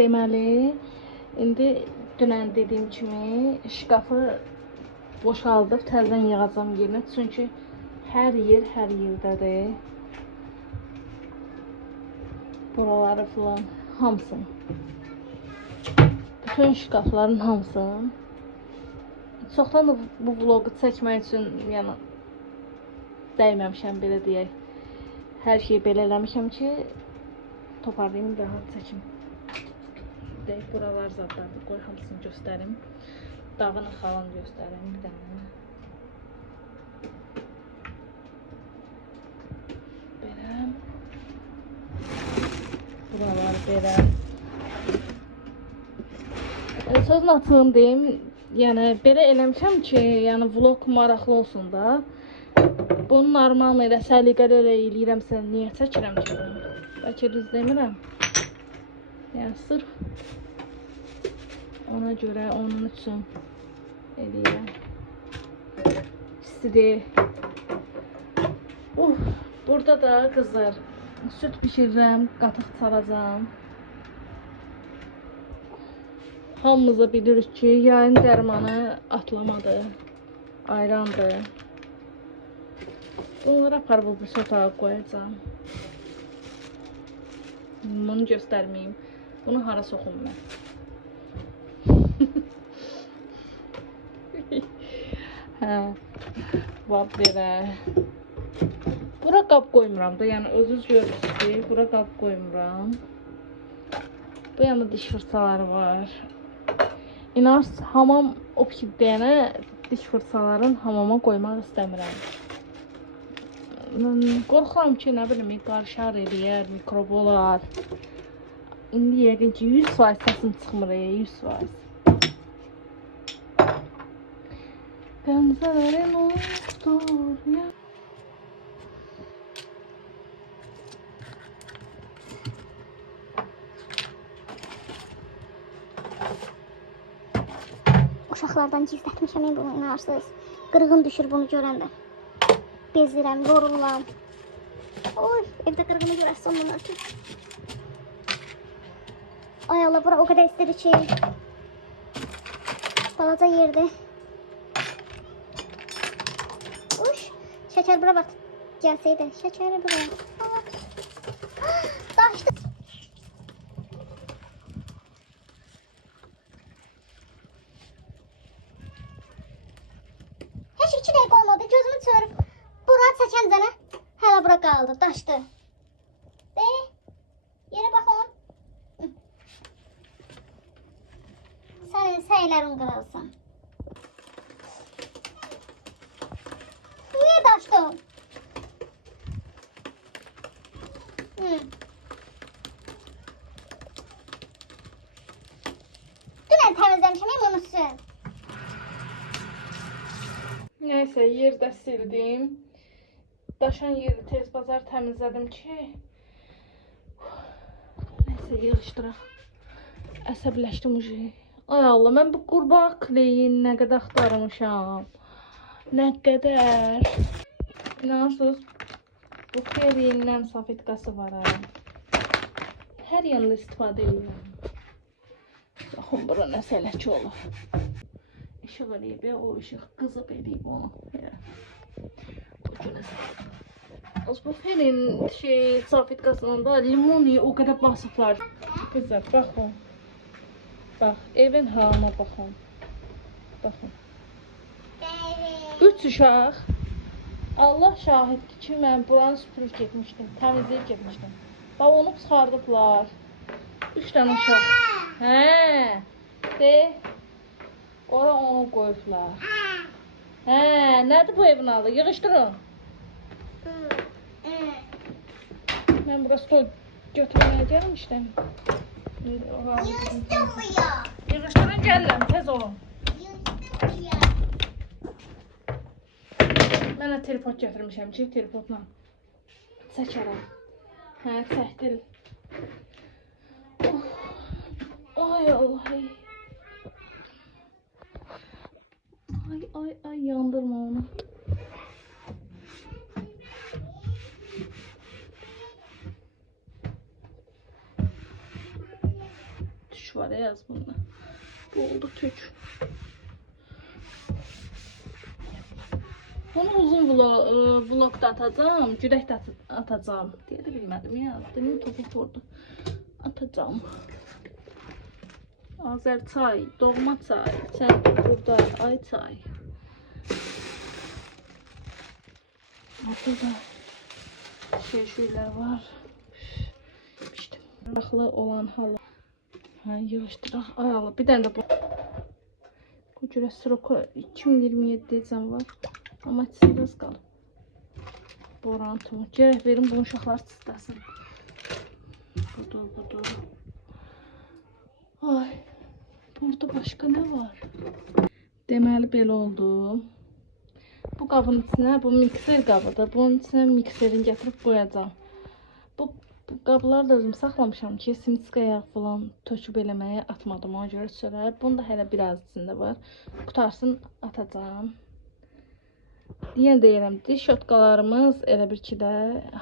deməli, indi dünən dediyim kimi şkafı boşaldıb təzədən yığacam yerinə. Çünki hər yerdədir. Buraları falan hamısını. Bütün şkafların hamısını. Çoxdan da bu vlogu çəkmək üçün, yəni dəyməmişəm belə deyək. Hər şeyi belə eləmişəm ki, toparlayım, rahat çəkim. Deyək, buralar zadlardır. Qoy hamısını göstərim. Dağını falan göstərim bir dənə. Belə. Buralar belə. Sözün açığını deyim, yəni belə eləmişəm ki, yəni vlog maraqlı olsun da. Bunu normal elə səliqəli elə eləyirəmsə, niyə çəkirəm ki bunu? Bəlkə düz demirəm. Yəni sırf ona görə, onun üçün eləyirəm. İstidir. Burada da qızlar süt bişirirəm, qatıq çalacam. Hamımız da bilirik ki, yayın dərmanı atlamadır, ayrandır. Bunları aparıb bu sotağa qoyacam. Bunu göstərməyim. Bunu hara soxum mən? Hə, bax belə. Bura qab qoymuram da, yəni özünüz görürsünüz ki, bura qab qoymuram. Bu yana diş fırçaları var. İnanırsınız, hamam optik deyənə diş fırçaların hamama qoymaq istəmirəm. Qorxuram ki, nə bilim, qarışar eləyər, mikrob olar. İndi yəqin ki, 100% səsim çıxmır, 100%. Qəmzələrin oldur, ya. Uşaqlardan gizlətmişəm, bunu inanırsınız. Qırğın düşür bunu görəndə. Bezirəm, yorulam. Oy, evdə qırğını görəsən bunu ki. Ay Allah, bura o qədər istədi ki. Balaca yerdir. Uş, şəkər bura bax. Gəlsəydi, şəkəri bura. Daşdı. Heç 2 dəqiqə olmadı, gözümü çörüb. Bura çəkən zənə hələ bura qaldı, daşdı. Yerə baxın. Sənin səylərin qırılsın. Niyə daşdın? Dünən təmizləmişəm, unutsun. Nəysə, yerdə sildim. Daşan yeri tez bazar təmizlədim ki. Nəysə, yığışdıraq. Əsəbləşdim ucu. Ay Allah, mən bu qurbağa kleyin nə qədər axtarmışam. Nə qədər. İnanırsınız, bu xeyrindən safetkası var. Hər yanında istifadə edirəm. Baxın, bura nəsə ləkə olur. İşıq eləyib, o işıq qızıb eləyib onu. Bu ferin safetkasından da limonu o qədər basıblar. Qızlar, baxın. Bax, evin halına baxın. Baxın. 3 uşaq. Allah şahiddir ki, mən buranı süpürüb getmişdim, təmizləyib getmişdim. Bax, onu çıxardıblar. 3 dənə uşaq. Hə, de. Ora onu qoyublar. Hə, nədir bu evin halı? Yığışdırın. Mən bura stol götürməyə gəlmişdim. Yığışdırın, gəlirəm, tez olun. Mən də telefon gətirmişəm ki, telefonla çəkərəm. Hə, çəkdir. Ay Allah. Ay, yandırma onu. var yaz bunda. Bu oldu tük. Bunu uzun vlogda atacağım, cürəkdə atacağım. Deyə də bilmədim ya, dilim topuq vurdu. Atacağım. Azər çay, doğma çay, sən burada ay çay. Burada şeyler var. İşte maraqlı olan hala. Ha, yığışdıraq. Ay Allah, bir dənə də bu. Bu cürə sroku 2027 deyəcəm var. Amma içində az qalıb. Boran tumu. Gərək verin bunu uşaqlar çistasın. Budur. Ay. Burada başqa nə var? Deməli belə oldu. Bu qabın içinə, bu mikser qabıdır. Bunun içinə mikserin gətirib qoyacağım. Bu qabları da özüm saxlamışam ki, simska yağ falan töküb eləməyə atmadım. Ona görə çörək. Bunu da hələ biraz içində var. Qutarsın atacağım. Deyirəm, şotkalarımız elə bir ki də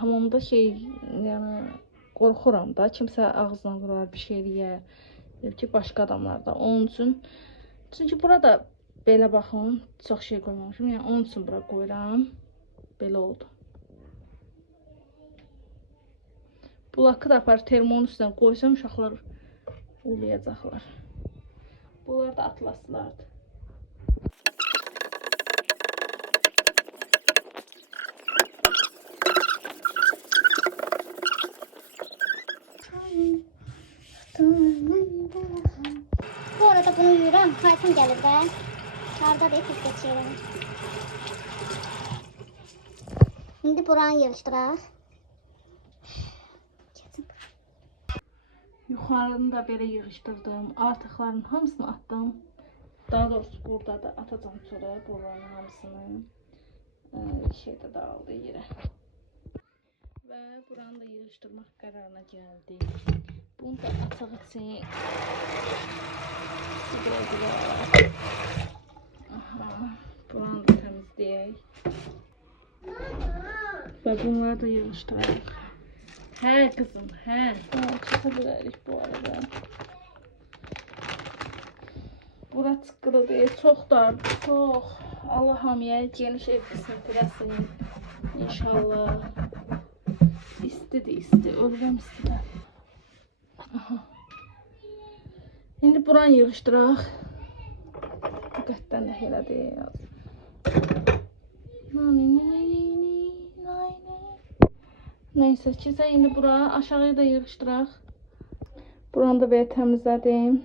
hamamda yəni qorxuram da, kimsə ağzına vurar, bir şey eləyər. Ki başqa adamlar da onun üçün. Çünki burada belə baxın, çox şey qoymamışam. Yəni onun üçün bura qoyuram. Belə oldu. Bu lakı da apar termonun üstünə qoysam uşaqlar ulayacaqlar. Bunlar da atlaslardır. Bu arada bunu yuyuram. Tayfun gelir be. Karda da epik geçiyorum. Şimdi buranı yığışdıraq. Yuxarını da belə yığışdırdım. Artıqların hamısını atdım. Daha doğrusu burada da atacağım sonra buranın hamısını. Şeydə dağıldı yerə. Və buranı da yığışdırmaq qərarına gəldim. Bunu da açıq için sıqıra. Aha, buranı da təmizləyək. Və bunları da yığışdıraq. Hə kızım, hə. Çıxa bilərik bu arada. Bura çıqqılı deyil, çox dar, çox. Allah hamıya geniş ev qismət eləsin. İnşallah. İsti, ölürəm istidən. Aha. İndi buranı yığışdıraq. Diqqətdən də elə deyil. Neyse ki, indi bura aşağıya da yığışdıraq. Buranı da belə təmizlədim.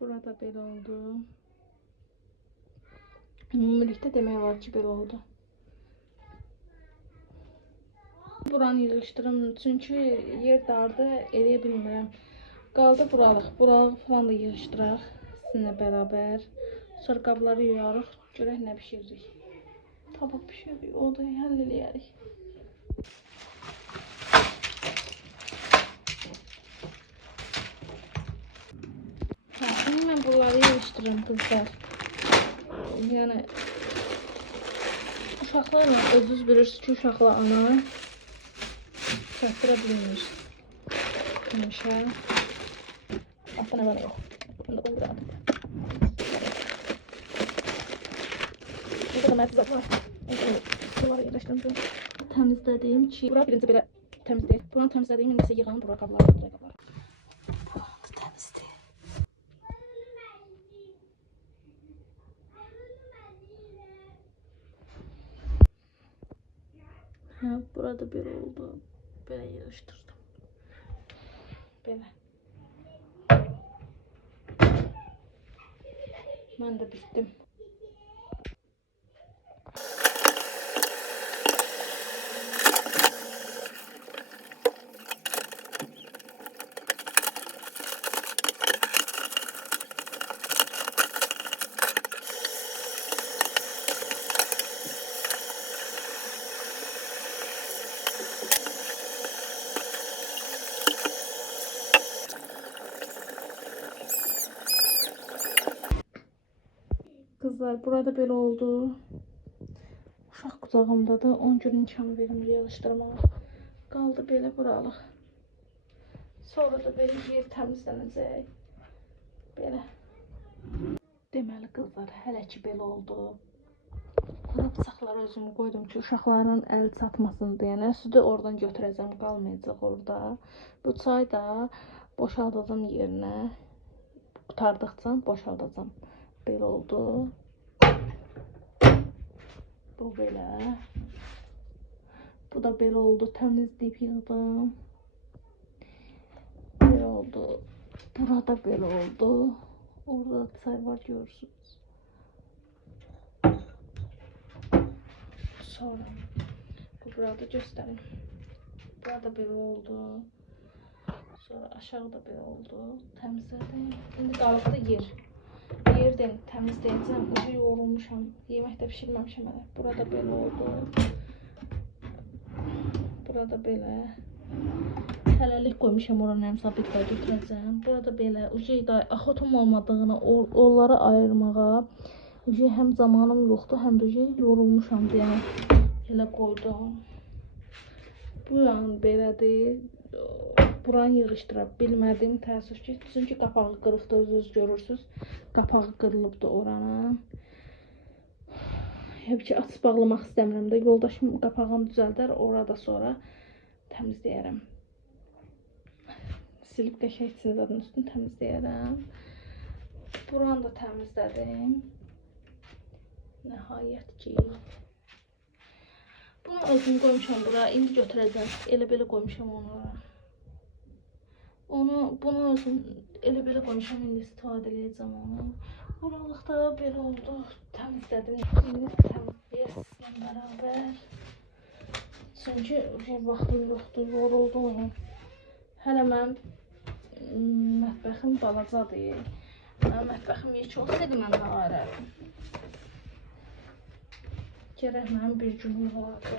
Burada belə oldu. Ümumilikdə demək var ki, belə oldu. Buranı yığışdırım çünki yer dardı, eləyə bilmirəm. Qaldı buralıq falan da yığışdıraq sizinlə bərabər. Sonra qabları yuyarıq, görək nə bişiririk. Tabaq bişiririk, o da həll eləyərik. Şimdi mən bunları yığışdırırım kızlar. Yəni uşaqlarla özünüz bilirsiniz ki, uşaqla ana çatdıra bilmir. Həmişə. Atda nə var yox. Bunu da qoyuram. Burada da mərtizat var. Bunları yerləşdirmişəm. Təmizlədiyim ki, bura birinci belə təmizləyək. Buranı təmizlədiyim, indi isə yığanım bura qabları. Buranı da təmizləyək. Burada bir oldu. Böyle yığıştırdım. Böyle. Ben de bittim. Kızlar burada böyle oldu. Uşaq qucağımdadır. 10 gün imkan verim yığışdırmağa. Qaldı belə buralıq. Sonra da belə yer təmizlənəcək. Belə. Deməli qızlar, hələ ki belə oldu. Quru bıçaqları özümü qoydum ki, uşaqların əli çatmasın deyə. Südü oradan götürəcəm, qalmayacaq orada. Bu çay da boşaldacağım yerinə. Qurtardıqca boşaldacağım. Belə oldu. Bu belə. Bu da belə oldu. Təmizləyib yığdım. Belə oldu. Burada belə oldu. Orada çay var, görürsünüz. Sonra burada göstərim. Burada belə oldu. Sonra aşağıda belə oldu. Təmizlədim. İndi qalıqda yer. Yerdən təmizləyəcəm. Ucu yorulmuşam. Yemək də pişirməmişəm hələ. Burada belə oldu. Burada belə. Hələlik qoymuşam oranı, həm sabitlə götürəcəm. Burada belə. Ucu da axotum olmadığını onları ayırmağa. Ucu həm zamanım yoxdur, həm də yorulmuşam deyə elə qoydum. Bu yan belədir. Buranı yığışdıra bilmədim, təəssüf ki. Çünki qapağı qırıqdır, özünüz görürsünüz. Qapağı qırılıbdır oranın. Hep ki açıb bağlamaq istəmirəm də. Yoldaşım qapağını düzəldər, orada sonra təmizləyərəm. Silib qəşəng zadın üstünü təmizləyərəm. Buranı da təmizlədim. Nəhayət ki. Bunu özüm qoymuşam bura. İndi götürəcəm. Elə belə qoymuşam onu. Bunu özüm elə belə qoymuşam. İndi istifadə edəcəm onu. Buralıqda belə oldu. Təmizlədim. İndi təmizləyəsizlə bərabər. Çünki vaxtım yoxdur. Yoruldum. Hələ mən mətbəxim balacadır. Mətbəxim heç olsaydı mən daha arardım. Gərək mənim bir günüm olardı.